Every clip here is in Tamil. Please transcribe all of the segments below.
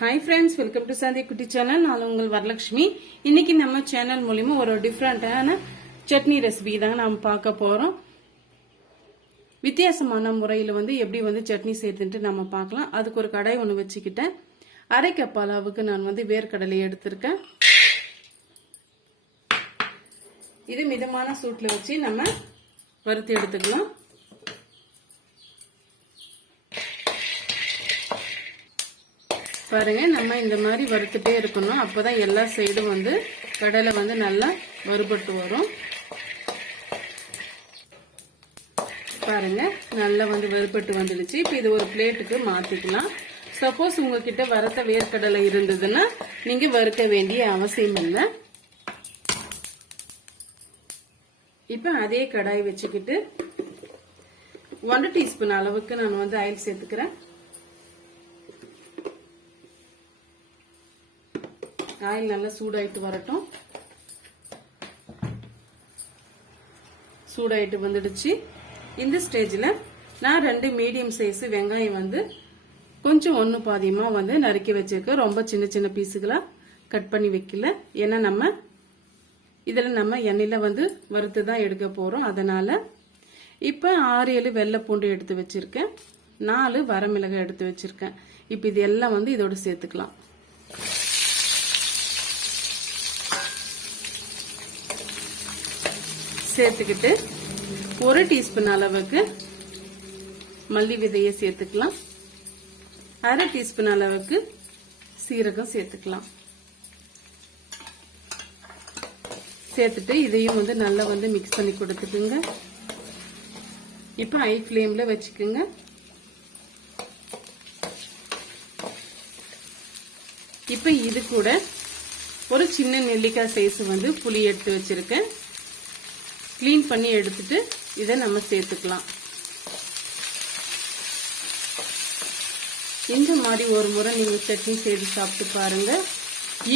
Hi friends welcome to Shanthi Kutty channel நான் உங்கள் வரலட்சுமி. இன்னைக்கு நம்ம சேனல் மூலிமா ஒரு டிஃப்ரெண்டான சட்னி ரெசிபி தான் நாம் பார்க்க போகிறோம் வித்தியாசமான முறையில் வந்து எப்படி வந்து சட்னி செய்யறதுன்ட்டு நம்ம பார்க்கலாம். அதுக்கு ஒரு கடாய் ஒன்று வச்சுக்கிட்டேன். அரை கப் அளவுக்கு நான் வந்து வேர்க்கடலை எடுத்திருக்கேன். இது மிதமான சூட்டில் வச்சு நம்ம வறுத்து எடுத்துக்கலாம். பாருங்க நம்ம இந்த மாதிரி வறுத்துட்டே இருக்கணும். அப்பதான் எல்லா சைடும் வந்து கடலை வந்து நல்லா வறுபட்டு வரும். பாருங்க நல்லா வந்து வறுபட்டு வந்துடுச்சு. இப்போ இது ஒரு பிளேட்டுக்கு மாத்திக்கலாம். சப்போஸ் உங்ககிட்ட வறுத்த வேர்க்கடலை இருந்ததுன்னா நீங்க வறுக்க வேண்டிய அவசியம் இல்லை. இப்போ அதே கடாய் வச்சுக்கிட்டு ஒன்றரை டீஸ்பூன் அளவுக்கு நான் வந்து ஆயில் சேர்த்துக்கிறேன். ஆயில் நல்லா சூடாயிட்டு வரட்டும். சூடாயிட்டு வந்துடுச்சு. இந்த ஸ்டேஜில் நான் ரெண்டு மீடியம் சைஸ் வெங்காயம் வந்து கொஞ்சம் ஒன்று பாதியமாக வந்து நறுக்கி வச்சிருக்கேன். ரொம்ப சின்ன சின்ன பீஸுகளாக கட் பண்ணி வைக்கல. ஏன்னா நம்ம இதில் நம்ம எண்ணெயில் வந்து வறுத்து தான் எடுக்க போகிறோம் அதனால் இப்போ ஆறு ஏழு வெள்ளை பூண்டு எடுத்து வச்சுருக்கேன். நாலு வரமிளகாய் எடுத்து வச்சுருக்கேன். இப்போ இது எல்லாம் வந்து இதோடு சேர்த்துக்கலாம். சேர்த்துக்கிட்டு ஒரு டீஸ்பூன் அளவுக்கு மல்லி விதையை சேர்த்துக்கலாம். அரை டீஸ்பூன் அளவுக்கு சீரகம் சேர்த்துக்கலாம். சேர்த்துட்டு இதையும் வந்து நல்லா வந்து மிக்ஸ் பண்ணி கொடுத்துக்குங்க. இப்போ ஹை ஃப்ளேம்ல வச்சுக்கோங்க. இப்போ இது கூட ஒரு சின்ன நெல்லிக்காய் சைஸ் வந்து புளி எடுத்து வச்சிருக்கேன். க்ளீன் பண்ணி எடுத்துட்டு இதை நம்ம சேர்த்துக்கலாம். இந்த மாதிரி ஒரு முறை நீங்கள் சட்னி செய்து சாப்பிட்டு பாருங்க.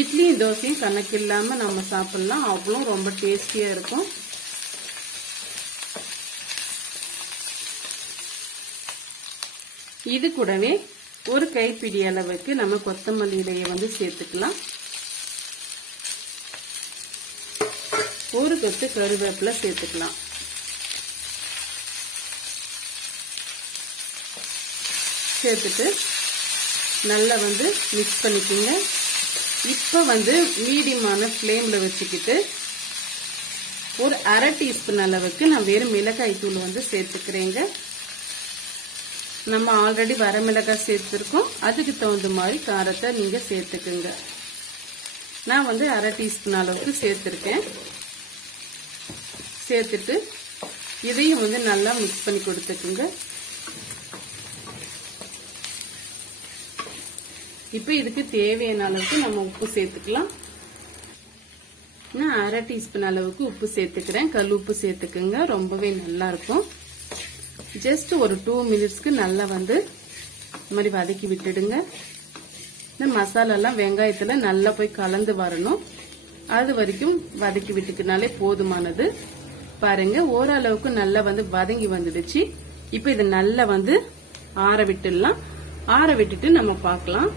இட்லியும் தோசையும் கணக்கு இல்லாமல் நம்ம சாப்பிடலாம். அவ்வளோ ரொம்ப டேஸ்டியாக இருக்கும். இது கூடவே ஒரு கைப்பிடி அளவுக்கு நம்ம கொத்தமல்லி இலையை வந்து சேர்த்துக்கலாம். ஒரு கொத்து கருவேப்பிலை சேர்த்துக்கலாம். சேர்த்துட்டு நல்லா வந்து மிக்ஸ் பண்ணிக்கோங்க. இப்போ வந்து மீடியமான ஃப்ளேமில் வச்சுக்கிட்டு ஒரு அரை டீஸ்பூன் அளவுக்கு நான் வெறும் மிளகாய் தூள் வந்து சேர்த்துக்கிறேங்க. நம்ம ஆல்ரெடி வர மிளகாய் சேர்த்துருக்கோம். அதுக்கு தகுந்த மாதிரி காரத்தை நீங்கள் சேர்த்துக்குங்க. நான் வந்து அரை டீஸ்பூன் அளவுக்கு சேர்த்துருக்கேன். சேர்த்துட்டு இதையும் வந்து நல்லா மிக்ஸ் பண்ணி கொடுத்துக்குங்க. இப்போ இதுக்கு தேவையான அளவுக்கு நம்ம உப்பு சேர்த்துக்கலாம். நான் அரை டீஸ்பூன் அளவுக்கு உப்பு சேர்த்துக்கிறேன். கல் உப்பு சேர்த்துக்குங்க. ரொம்பவே நல்லா இருக்கும். ஜஸ்ட் ஒரு டூ மினிட்ஸ்க்கு நல்லா வந்து இந்த மாதிரி வதக்கி விட்டுடுங்க. இந்த மசாலாலாம் வெங்காயத்தில் நல்லா போய் கலந்து வரணும். அது வரைக்கும் வதக்கி விட்டுக்கினாலே போதுமானது. பாருங்க ஓரளவுக்கு நல்லா வந்து வதங்கி வந்துடுச்சு. இப்போ இது நல்லா வந்து ஆற விட்டுடலாம். ஆற விட்டுட்டு நம்ம பார்க்கலாம்.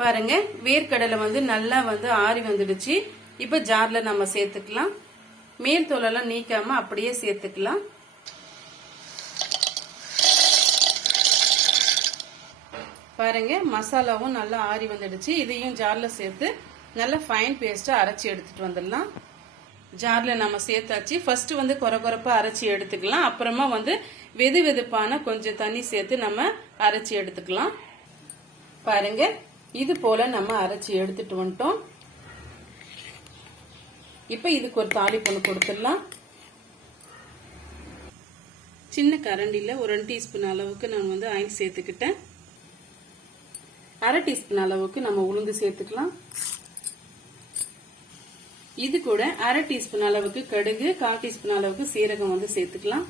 பாருங்க வேர்க்கடலை வந்து நல்லா வந்து ஆறி வந்துடுச்சு. இப்போ ஜார்ல நம்ம சேர்த்துக்கலாம். மேல் தோலெல்லாம் நீக்காம அப்படியே சேர்த்துக்கலாம். பாருங்க மசாலாவும் நல்லா ஆறி வந்துடுச்சு. இதையும் ஜார்ல சேர்த்து நல்லா ஃபைன் பேஸ்டா அரைச்சி எடுத்துட்டு வந்துடலாம். ஜாரில் நம்ம சேர்த்தாச்சு. ஃபர்ஸ்ட் வந்து குறை குறைப்பா அரைச்சி எடுத்துக்கலாம். அப்புறமா வந்து வெது வெதுப்பான கொஞ்சம் தண்ணி சேர்த்து நம்ம அரைச்சி எடுத்துக்கலாம். பாருங்க. இது போல நம்ம அரைச்சி எடுத்துட்டு வந்துட்டோம். இப்ப இதுக்கு ஒரு தாலி ஒன்று கொடுத்துடலாம். சின்ன கரண்டியில் ஒரு ரெண்டு டீஸ்பூன் அளவுக்கு நான் வந்து ஆயில் சேர்த்துக்கிட்டேன். அரை டீஸ்பூன் அளவுக்கு நம்ம உளுந்து சேர்த்துக்கலாம். இது கூட அரை டீஸ்பூன் அளவுக்கு கடுகு கால் டீஸ்பூன் அளவுக்கு சீரகம் வந்து சேர்த்துக்கலாம்.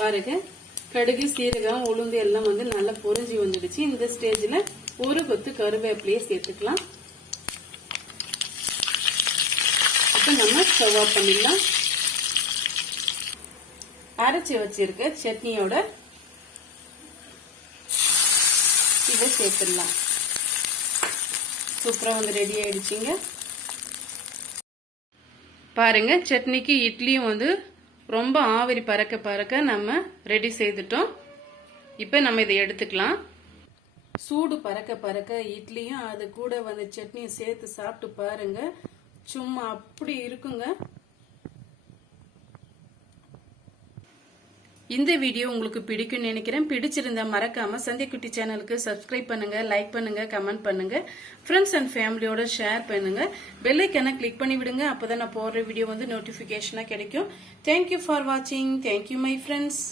பாருங்க கடுகு சீரகம் உளுந்து எல்லாம் வந்து நல்லா பொரிஞ்சு வந்துடுச்சு. இந்த ஸ்டேஜ்ல ஒரு கொத்து கருவேப்பிலையே சேர்த்துக்கலாம். இப்ப நம்ம ஸ்டவ் ஆஃப் பண்ணிடலாம். அரைச்சி வச்சிருக்க சட்னியோட இதை சேர்த்துடலாம். சூப்பராக வந்து ரெடி ஆகிடுச்சிங்க பாருங்க சட்னிக்கு இட்லியும் வந்து ரொம்ப ஆவிரி பறக்க பறக்க நம்ம ரெடி செய்துட்டோம். இப்போ நம்ம இதை எடுத்துக்கலாம். சூடு பறக்க பறக்க இட்லியும் அது கூட வந்து சட்னியும் சேர்த்து சாப்பிட்டு பாருங்க. சும்மா அப்படி இருக்குங்க. இந்த வீடியோ உங்களுக்கு பிடிக்கும்னு நினைக்கிறேன். பிடிச்சிருந்தா மறக்காம சந்திக்குட்டி சேனலுக்கு சப்ஸ்கிரைப் பண்ணுங்க லைக் பண்ணுங்க கமெண்ட் பண்ணுங்க. ஃப்ரெண்ட்ஸ் அண்ட் ஃபேமிலியோட ஷேர் பண்ணுங்க. பெல்லைக்கான கிளிக் பண்ணி விடுங்க. அப்பதான் நான் போடுற வீடியோ வந்து நோட்டிபிகேஷனா கிடைக்கும். தேங்க்யூ ஃபார் வாட்சிங் தேங்க்யூ மை ஃப்ரெண்ட்ஸ்